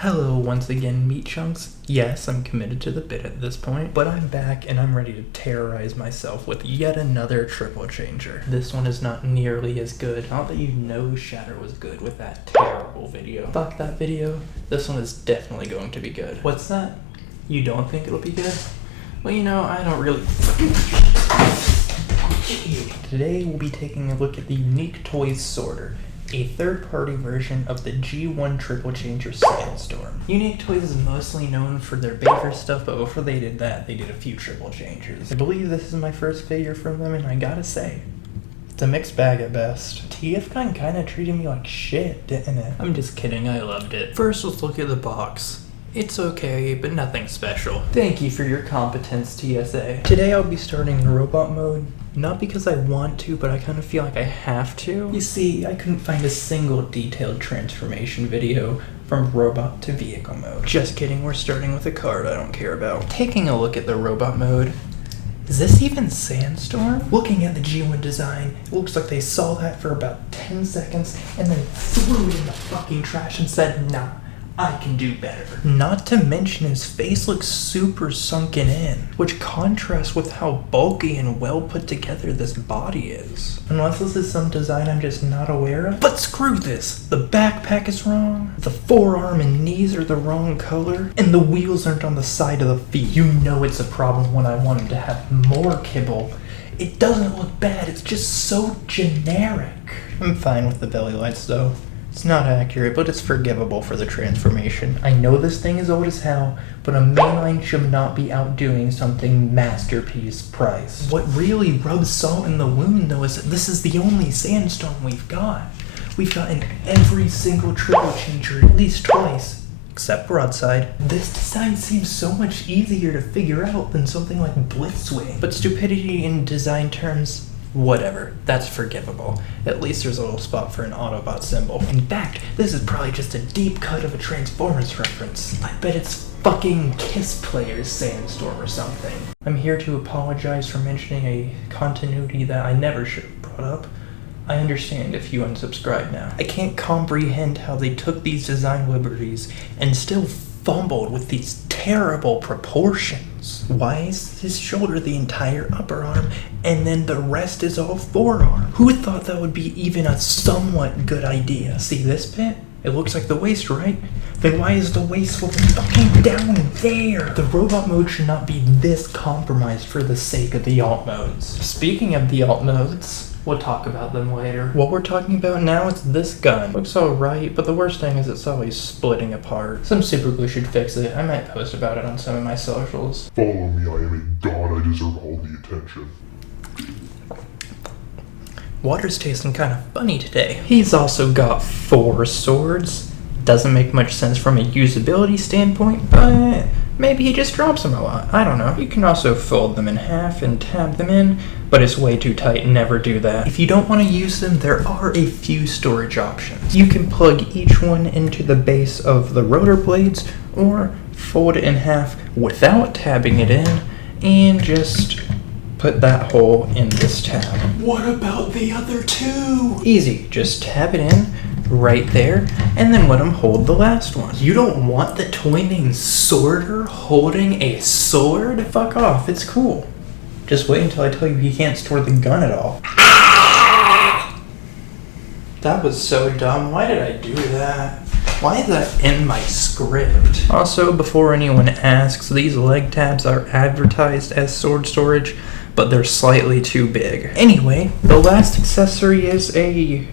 Hello once again, meat chunks. Yes, I'm committed to the bit at this point, but I'm back and I'm ready to terrorize myself with yet another triple changer. This one is not nearly as good. Not that you know Shatter was good with that terrible video. Fuck that video. This one is definitely going to be good. What's that? You don't think it'll be good? Well, you know, I don't really... Today we'll be taking a look at the Unique Toys Sorter, a third-party version of the G1 triple changer Sandstorm. Unique Toys is mostly known for their Baker stuff, but before they did that, they did a few triple changers. I believe this is my first figure from them, and I gotta say, it's a mixed bag at best. TFCon kinda treated me like shit, didn't it? I'm just kidding, I loved it. First, let's look at the box. It's okay, but nothing special. Thank you for your competence, TSA. Today I'll be starting in robot mode. Not because I want to, but I kind of feel like I have to. You see, I couldn't find a single detailed transformation video from robot to vehicle mode. Just kidding, we're starting with a card I don't care about. Taking a look at the robot mode, is this even Sandstorm? Looking at the G1 design, it looks like they saw that for about 10 seconds and then threw it in the fucking trash and said, nah, I can do better. Not to mention his face looks super sunken in, which contrasts with how bulky and well put together this body is. Unless this is some design I'm just not aware of. But screw this! The backpack is wrong, the forearm and knees are the wrong color, and the wheels aren't on the side of the feet. You know it's a problem when I want him to have more kibble. It doesn't look bad, it's just so generic. I'm fine with the belly lights though. It's not accurate, but it's forgivable for the transformation. I know this thing is old as hell, but a mainline should not be outdoing something masterpiece price. What really rubs salt in the wound, though, is that this is the only Sandstorm we've got. We've gotten every single triple changer at least twice, except Broadside. This design seems so much easier to figure out than something like Blitzwing. But stupidity in design terms, whatever, that's forgivable. At least there's a little spot for an Autobot symbol. In fact, this is probably just a deep cut of a Transformers reference. I bet it's fucking Kiss Player's Sandstorm or something. I'm here to apologize for mentioning a continuity that I never should have brought up. I understand if you unsubscribe now. I can't comprehend how they took these design liberties and still fumbled with these terrible proportions. Why is his shoulder the entire upper arm and then the rest is all forearm? Who thought that would be even a somewhat good idea? See this bit? It looks like the waist, right? Then why is the waist fucking down there? The robot mode should not be this compromised for the sake of the alt modes. Speaking of the alt modes, we'll talk about them later. What we're talking about now is this gun. Looks alright, but the worst thing is it's always splitting apart. Some super glue should fix it. I might post about it on some of my socials. Follow me, I am a god, I deserve all the attention. Water's tasting kind of funny today. He's also got 4 swords. Doesn't make much sense from a usability standpoint, but maybe he just drops them a lot. I don't know. You can also fold them in half and tab them in, but it's way too tight. Never do that. If you don't want to use them, there are a few storage options. You can plug each one into the base of the rotor blades, or fold it in half without tabbing it in, and just put that hole in this tab. What about the other 2? Easy. Just tab it in right there, and then let him hold the last one. You don't want the toy named Sorter holding a sword? Fuck off, it's cool. Just wait until I tell you he can't store the gun at all. That was so dumb. Why did I do that? Why is that in my script? Also, before anyone asks, these leg tabs are advertised as sword storage, but they're slightly too big. Anyway, the last accessory is a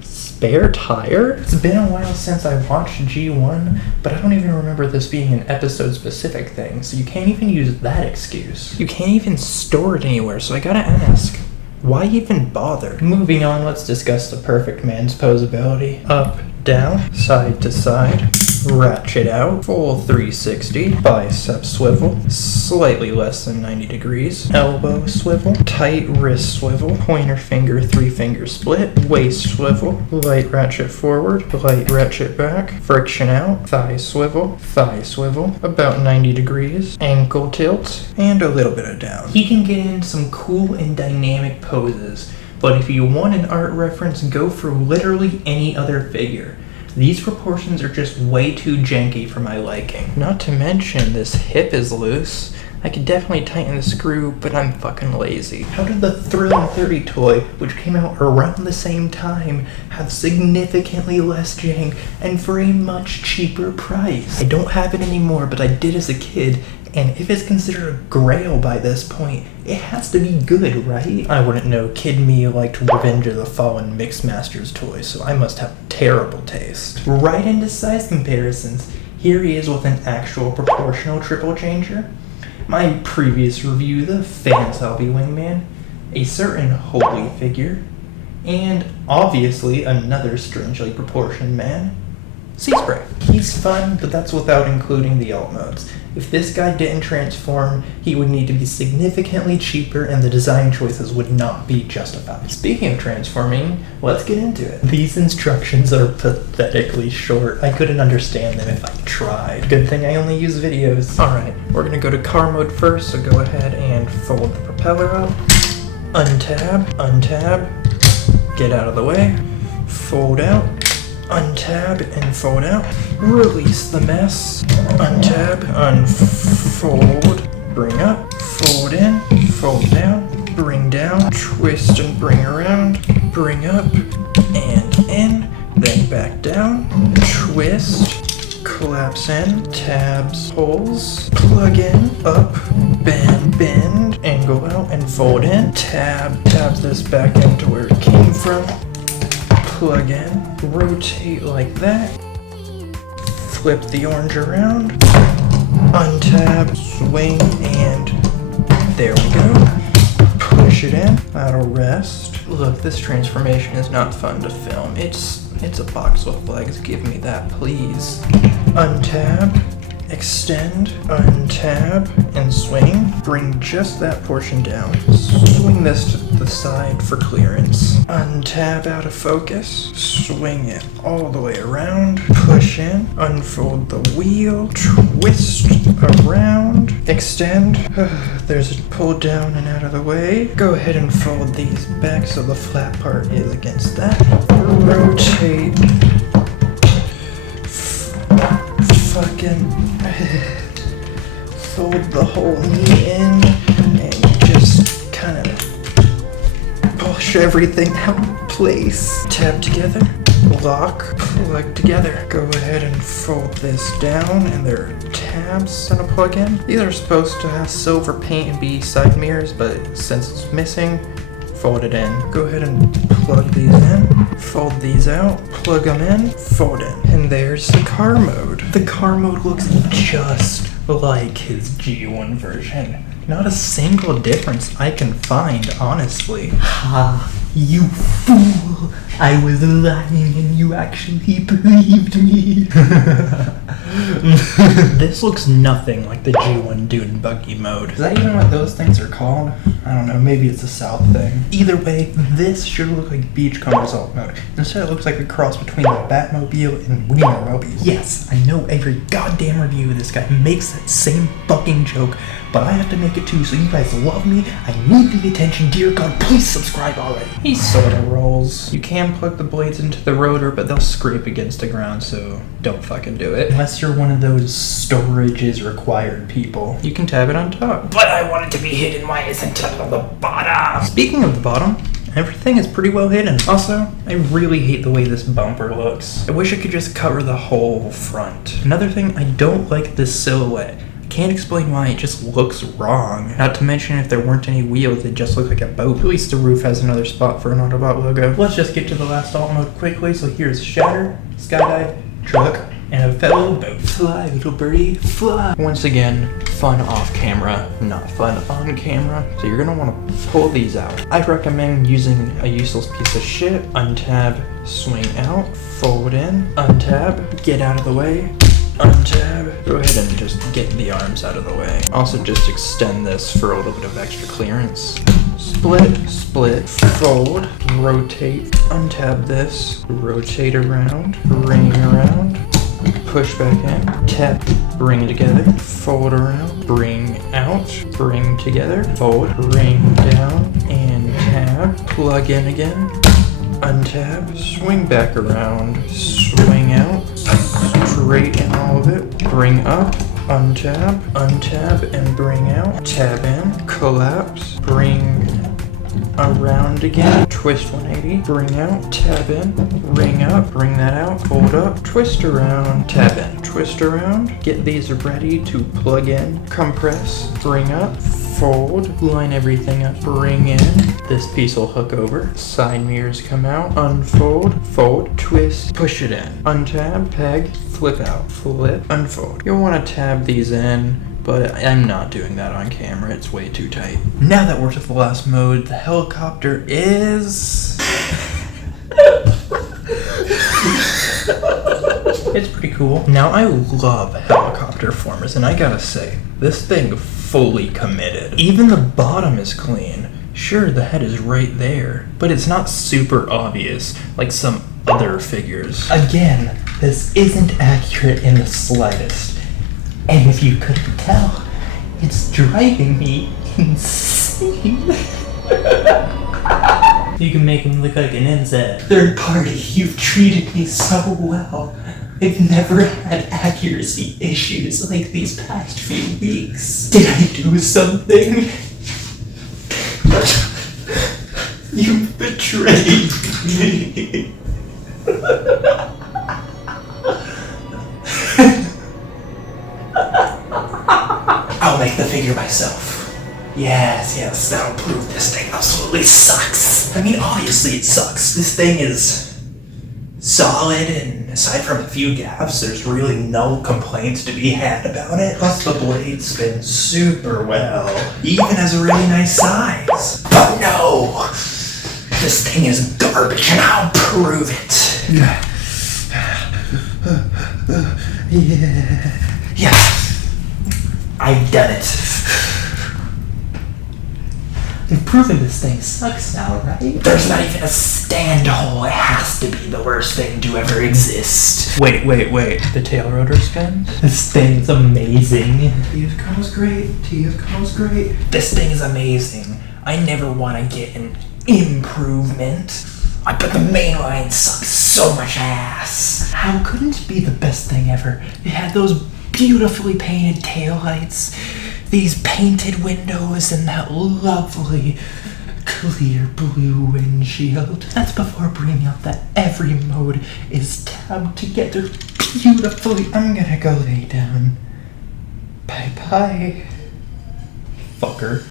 spare tire? It's been a while since I watched G1, but I don't even remember this being an episode-specific thing, so you can't even use that excuse. You can't even store it anywhere, so I gotta ask, why even bother? Moving on, let's discuss the perfect man's posability. Up, down, side to side, ratchet out, full 360, bicep swivel, slightly less than 90 degrees, elbow swivel, tight wrist swivel, pointer finger 3-finger split, waist swivel, light ratchet forward, light ratchet back, friction out, thigh swivel, about 90 degrees, ankle tilt, and a little bit of down. He can get in some cool and dynamic poses, but if you want an art reference, go for literally any other figure. These proportions are just way too janky for my liking. Not to mention this hip is loose. I could definitely tighten the screw, but I'm fucking lazy. How did the Thrilling 30 toy, which came out around the same time, have significantly less jank and for a much cheaper price? I don't have it anymore, but I did as a kid, and if it's considered a grail by this point, it has to be good, right? I wouldn't know. Kid me liked Revenge of the Fallen Mixmasters toys, so I must have terrible taste. Right into size comparisons. Here he is with an actual proportional triple changer. My previous review, the Fansalby Wingman, a certain holy figure, and obviously another strangely proportioned man, Sea Spray. He's fun, but that's without including the alt modes. If this guy didn't transform, he would need to be significantly cheaper and the design choices would not be justified. Speaking of transforming, let's get into it. These instructions are pathetically short. I couldn't understand them if I tried. Good thing I only use videos. Alright, we're gonna go to car mode first, so go ahead and fold the propeller up. Untab, untab, get out of the way, fold out. Untab and fold out. Release the mess. Untab, unfold, bring up, fold in, fold down, bring down, twist and bring around, bring up and in, then back down, twist, collapse in, tabs, holes, plug in, up, bend, angle out and fold in, tabs this back into where it came from. Plug in, rotate like that, flip the orange around, untab, swing, and there we go. Push it in, that'll rest. Look, this transformation is not fun to film. It's a box with legs, give me that please. Untab, extend, untab, and swing. Bring just that portion down. Swing this to the side for clearance. Untab out of focus. Swing it all the way around. Push in. Unfold the wheel. Twist around. Extend. There's a pull down and out of the way. Go ahead and fold these back so the flat part is against that. Rotate. Fucking fold the whole knee in and just kind of push everything out of place. Tab together, lock, plug together. Go ahead and fold this down, and there are tabs and a plug in. These are supposed to have silver paint and be side mirrors, but since it's missing, fold it in. Go ahead and plug these in, fold these out, plug them in, fold in. And there's the car mode. The car mode looks just like his G1 version. Not a single difference I can find, honestly. Ha, you fool! I was lying and you actually believed me. This looks nothing like the G1 Dude and Buggy mode. Is that even what those things are called? I don't know, maybe it's a South thing. Either way, this should look like Beachcomber's alt mode. Instead it looks like a cross between the Batmobile and Wienermobile. Yes, I know every goddamn review of this guy makes that same fucking joke, but I have to make it too, so you guys love me. I need the attention. Dear God, please subscribe already. He sorta rolls. You can plug the blades into the rotor, but they'll scrape against the ground, so don't fucking do it. Unless you're one of those storage is required people. You can tab it on top. But I want it to be hidden. Why isn't it on the bottom? Speaking of the bottom, everything is pretty well hidden. Also, I really hate the way this bumper looks. I wish I could just cover the whole front. Another thing, I don't like this silhouette. Can't explain why, it just looks wrong. Not to mention if there weren't any wheels, it just looked like a boat. At least the roof has another spot for an Autobot logo. Let's just get to the last alt mode quickly. So here's Shatter, Skydive, Truck, and a fellow boat. Fly, little birdie, fly. Once again, fun off camera, not fun on camera. So you're gonna wanna pull these out. I recommend using a useless piece of shit. Untab, swing out, fold in, untab, get out of the way. Untab. Go ahead and just get the arms out of the way. Also just extend this for a little bit of extra clearance. Split, fold, rotate, untab this, rotate around, ring around, push back in, tap, bring together, fold around, bring out, bring together, fold, ring down, and tab, plug in again, untab, swing back around, swing out, bring up, untab, untab, and bring out, tab in, collapse, bring around again, twist 180, bring out, tab in, ring up, bring that out, fold up, twist around, tab in, twist around, get these ready to plug in, compress, bring up, fold, line everything up, bring in, this piece will hook over, side mirrors come out, unfold, fold, twist, push it in, untab, peg, flip out, flip, unfold. You'll want to tab these in, but I'm not doing that on camera, it's way too tight. Now that we're to the last mode, the helicopter is... It's pretty cool. Now I love helicopter forms, and I gotta say, this thing fully committed. Even the bottom is clean. Sure, the head is right there, but it's not super obvious like some other figures. Again, this isn't accurate in the slightest. And if you couldn't tell, it's driving me insane. You can make him look like an insect. Third party, you've treated me so well. I've never had accuracy issues like these past few weeks. Did I do something? You betrayed me. I'll make the figure myself. Yes, that'll prove this thing absolutely sucks. I mean, obviously it sucks. This thing is solid, and aside from a few gaps, there's really no complaints to be had about it. Plus the blade spins super well, even has a really nice size. But no! This thing is garbage, and I'll prove it. Yes, I've done it. You've proven this thing sucks now, right? There's not even a stand hole. It has to be the worst thing to ever exist. Wait. The tail rotor spins? This thing's amazing. TFCO's great. TFCO's great. This thing is amazing. I never want to get an improvement. But the main line sucks so much ass. How couldn't it be the best thing ever? It had those beautifully painted taillights, these painted windows, and that lovely clear blue windshield. That's before bringing up that every mode is tabbed together beautifully. I'm gonna go lay down. Bye-bye, fucker.